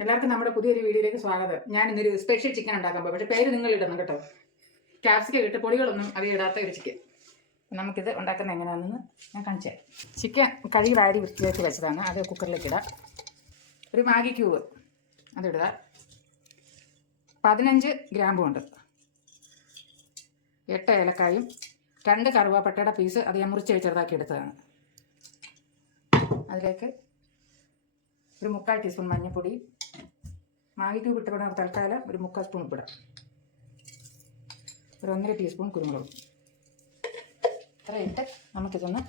എല്ലാവർക്കും നമ്മുടെ പുതിയൊരു വീഡിയോയിലേക്ക് സ്വാഗതം. ഞാൻ ഇന്നൊരു സ്പെഷ്യൽ ചിക്കൻ ഉണ്ടാക്കാൻ പോകും പക്ഷേ പേര് നിങ്ങൾ ഇടണം കേട്ടോ. ക്യാപ്സിക്കം ഇട്ട് പൊടികളൊന്നും അത് ഇടാത്ത ഒരു ചിക്കൻ നമുക്കിത് ഉണ്ടാക്കുന്നത് എങ്ങനെയാണെന്ന് ഞാൻ കാണിച്ചു ചിക്കൻ കഴുകി വാരി വൃത്തിയാക്കി വെച്ചതാണ്. അത് കുക്കറിലേക്ക് ഇടാം. ഒരു മാഗി ക്യൂബ് അതിടുക പതിനഞ്ച് ഗ്രാമ്പും ഉണ്ട്. എട്ട് ഏലക്കായും രണ്ട് കറുവാപ്പട്ടയുടെ പീസ് അത് ഞാൻ മുറിച്ച് ചെറുതാക്കി എടുത്തതാണ്. അതിലേക്ക് ഒരു മുക്കാൽ ടീസ്പൂൺ മഞ്ഞൾപ്പൊടി മാഗി ക്യൂബ് ഇട്ടപ്പെടാൻ തൽക്കാലം ഒരു മുക്കാൽ സ്പൂൺ ഉപ്പിടാം. ഒരു ഒന്നര ടീസ്പൂൺ കുരുമുളക്. ഇത്ര ഇട്ട് നമുക്കിതൊന്ന്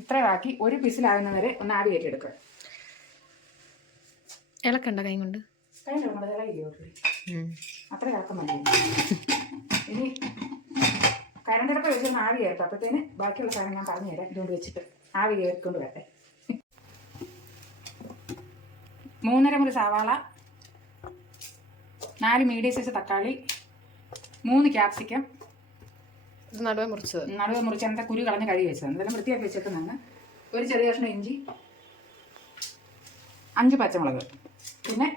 ഇത്രയാക്കി ഒരു പിസിലാകുന്നവരെ ഒന്ന് ആവി കയറ്റി എടുക്കുക ഇളക്കണ്ട കൈ കൊണ്ട്? കൈ കൊണ്ട് ഇളകില്ലേ അത്ര കറക്കം മതി. ഇനി കരണ്ടടുപ്പ് വെച്ചൊന്ന് ആവി കയറട്ടെ. അപ്പോഴത്തേന് ബാക്കിയുള്ള സാധനം ഞാൻ പറഞ്ഞു തരാം. ഇതുകൊണ്ട് വെച്ചിട്ട് ആവി കയറിക്കൊണ്ട് വരട്ടെ മൂന്നര മുറി സവാള നാല് മീഡിയം സൈസ് തക്കാളി മൂന്ന് ക്യാപ്സിക്കം നടുവ മുറിച്ച് മുറിച്ചത്. നടുവ് മുറിച്ച് എന്താ കുരു കളഞ്ഞ് കഴുകി വെച്ചത്. അതെല്ലാം വൃത്തിയാക്കി വെച്ചേക്കുന്നതാണ്. ഒരു ചെറിയ കഷ്ണം ഇഞ്ചി അഞ്ച് പച്ചമുളക്. പിന്നെ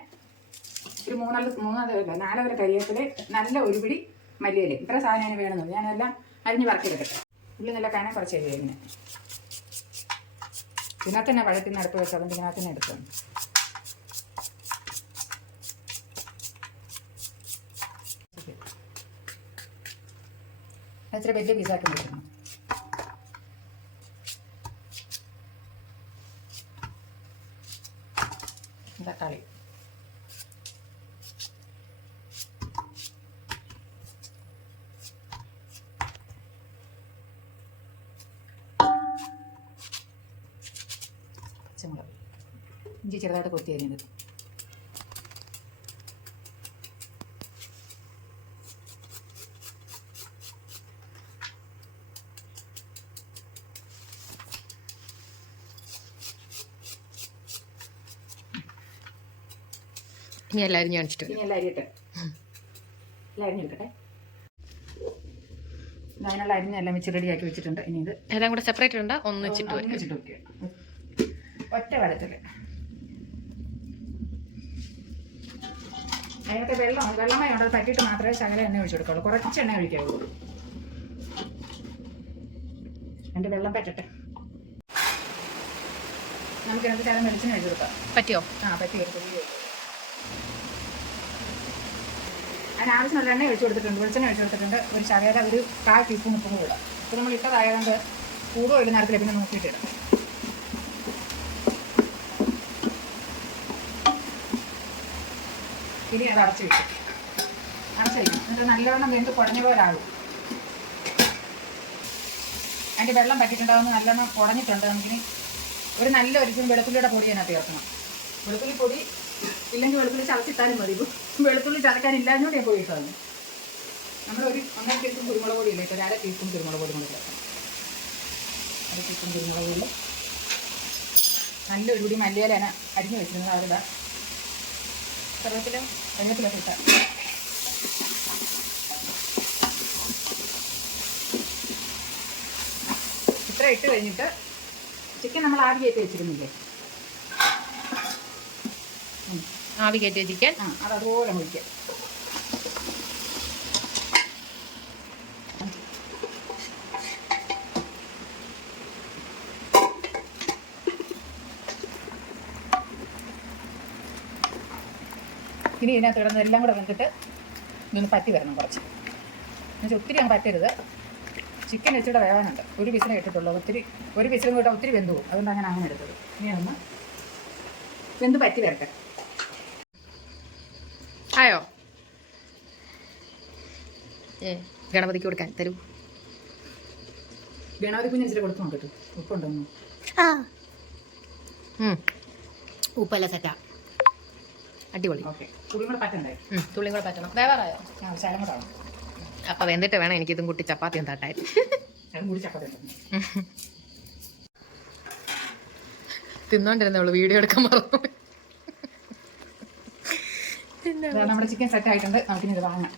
ഒരു മൂന്നാൽ മൂന്നാൽ നാലര കരിവേപ്പില നല്ല ഒരു പിടി മല്ലിയില. ഇത്ര സാധനം വേണമെന്നുള്ളത് ഞാനെല്ലാം അരിഞ്ഞ് വറക്കിയെടുക്കട്ടെ. ഉള്ളി നല്ല കനം കുറച്ച് കഴിയും ഇങ്ങനെ. ഇതിനകത്ത് തന്നെ വഴത്തിന് അടുത്ത് വെച്ച് അതുകൊണ്ട് ഇതിനകത്ത് തന്നെ എടുത്തു എത്ര വലിയ പീസാക്കി വെക്കണം തക്കാളി. പച്ചമുളക്. ഇഞ്ചി ചെറുതായിട്ട് കൊത്തി അരിഞ്ഞത്. ഇനി എല്ലാവരും ഞാൻ കാണിച്ചിട്ട് ഇനി എല്ലാം അരിയട്ടെ എല്ലാം അരിഞ്ഞെടുക്കട്ടെ ഇത് അതിനുള്ള അരിഞ്ഞെല്ലാം വെച്ച് റെഡിയാക്കി വെച്ചിട്ടുണ്ട്. ഇനി ഇത് എല്ലാം കൂടെ സെപ്പറേറ്റ് ഉണ്ടോ ഒന്ന് വെച്ചിട്ട് വെച്ചിട്ട് വെക്കുക ഒറ്റ വരത്തിൽ അതിനകത്ത് വെള്ളം വെള്ളമായി ഉണ്ട് അത് പറ്റിയിട്ട് മാത്രമേ ശകലം എണ്ണ ഒഴിച്ചു കൊടുക്കുള്ളൂ. കുറച്ച് എണ്ണ ഒഴിക്കാവുള്ളൂ എന്റെ വെള്ളം പറ്റട്ടെ? നമുക്ക് ഇതിനകത്ത് ശകലം വെളിച്ചെണ്ണ ഒഴിച്ചു കൊടുക്കാം. പറ്റിയോ? ആ പറ്റി എടുത്തു അതിന് ആവശ്യമുള്ള എണ്ണ ഒഴിച്ചു കൊടുത്തിട്ടുണ്ട്. വെളിച്ചെണ്ണ ഒഴിച്ചു കൊടുത്തിട്ടുണ്ട്. ഒരു ശകല ഒരു കാൽ ടീസ്പൂൺ ഉപ്പും കൂടാം. ഇപ്പം നമ്മൾ ഇട്ടതായതുകൊണ്ട് കൂടുതൽ ഒരു നേരത്തിൽ പിന്നെ നോക്കിയിട്ടിടാം ഇനി അത് അടച്ചു വെക്കും അടച്ചു വയ്ക്കും എന്നിട്ട് നല്ലവണ്ണം വെന്ത് കുഴഞ്ഞ പോലെ ആകും അതിന്റെ വെള്ളം പറ്റിയിട്ടുണ്ടാകുന്ന നല്ലോണം കുടഞ്ഞിട്ടുണ്ട്. നമുക്കിനി ഒരു നല്ല ഒരു സ്പൂൺ വെളുത്തുള്ളിയുടെ പൊടി അതിനകത്ത് ചേർക്കണം. വെളുത്തുള്ളി പൊടി ഇല്ലെങ്കിൽ വെളുത്തുള്ളി ചതച്ചിട്ടാലും മതി. വെളുത്തുള്ളി ചതക്കാൻ ഇല്ലാഞ്ഞോണ്ട് ഞാൻ പോയി ഇട്ടു നമ്മൾ ഒരു ഒന്നര ടീസ്പൂൺ കുരുമുളക് പൊടി ഇല്ലേ? ഒരു അര ടീസ്പൂൺ കുരുമുളക് പൊടി കൊണ്ട് ചേർക്കണം. അര ടീസ്പൂൺ കുരുമുളക് പൊടി. നല്ലൊരു പൊടി മല്ലിയില അരിഞ്ഞ് വെച്ചിരുന്നത് അവരുടെ കറിവേപ്പില കറിവേപ്പില ഇട്ട. ഇത്ര ഇട്ട് കഴിഞ്ഞിട്ട് ചിക്കൻ നമ്മൾ ആവി കയറ്റി വെച്ചിരുന്നില്ലേ. ആവി കയറ്റി ചിക്കൻ? ആ അത് അതുപോലെ മുറിക്കുക ഇനി ഇതിനകത്ത് കിടന്ന് എല്ലാം കൂടെ വന്നിട്ട് ഇതൊന്ന് പറ്റി വരണം കുറച്ച്. എന്നുവെച്ചാൽ ഒത്തിരി അങ്ങ് പറ്റരുത്. ചിക്കൻ വെച്ചിട്ട് വേവാനുണ്ട്. ഒരു വിസിലേ ഇട്ടിട്ടുള്ളൂ. ഒത്തിരി ഒരു വിസിലും കൂട്ടാൽ ഒത്തിരി വെന്തു പോകും. അതുകൊണ്ട് ഞാൻ അങ്ങനെ എടുത്തത്. ഇനി ഒന്ന് വെന്ത് പറ്റി വരട്ടെ. ആയോ? ഏ ഗണപതിക്ക് കൊടുക്കാൻ. തരൂ. ഗണപതി കുഞ്ഞ് ഇച്ചിരി കൊടുത്തു നോക്കട്ടു ഉപ്പുണ്ടോ ഉപ്പല്ല സെറ്റാ. അടിപൊളി. തുള്ളിയും കൂടെ പറ്റണം. വേവാറായോ? അപ്പൊ വെന്തിട്ട് വേണം എനിക്കിതും കൂട്ടി ചപ്പാത്തി എന്താട്ടായി തിന്നോണ്ടിരുന്നവൾ വീഡിയോ എടുക്കാൻ മറന്നു നമ്മുടെ ചിക്കൻ സെറ്റ് ആയിട്ടുണ്ട്. നമുക്കിനി ഇത് വാങ്ങാം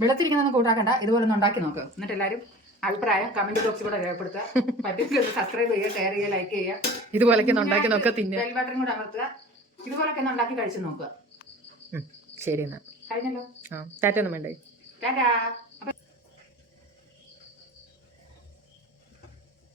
വെള്ളത്തിരിക്കുന്നൊന്നും കൂട്ടാക്കണ്ട. ഇതുപോലെ ഒന്ന് ഉണ്ടാക്കി നോക്ക്. എന്നിട്ട് എല്ലാവരും അഭിപ്രായം കമന്റ് ബോക്സിൽ കൂടെ രേഖപ്പെടുത്തുക. പറ്റുമെങ്കിൽ സബ്സ്ക്രൈബ് ചെയ്യുക ഷെയർ ചെയ്യുക ലൈക്ക് ചെയ്യുക. ഇതുപോലെ ഉണ്ടാക്കി നോക്കുക തിന്നുക. ബെൽ ബട്ടൺ കൂടെ അമർത്തുക. ഇതുപോലൊക്കെ ഒന്ന് ഉണ്ടാക്കി കഴിച്ചു നോക്കുക. ശരി എന്നാ. കഴിഞ്ഞല്ലോ. ആ ടാറ്റ ഒന്നും വേണ്ടേ? ടാറ്റാ.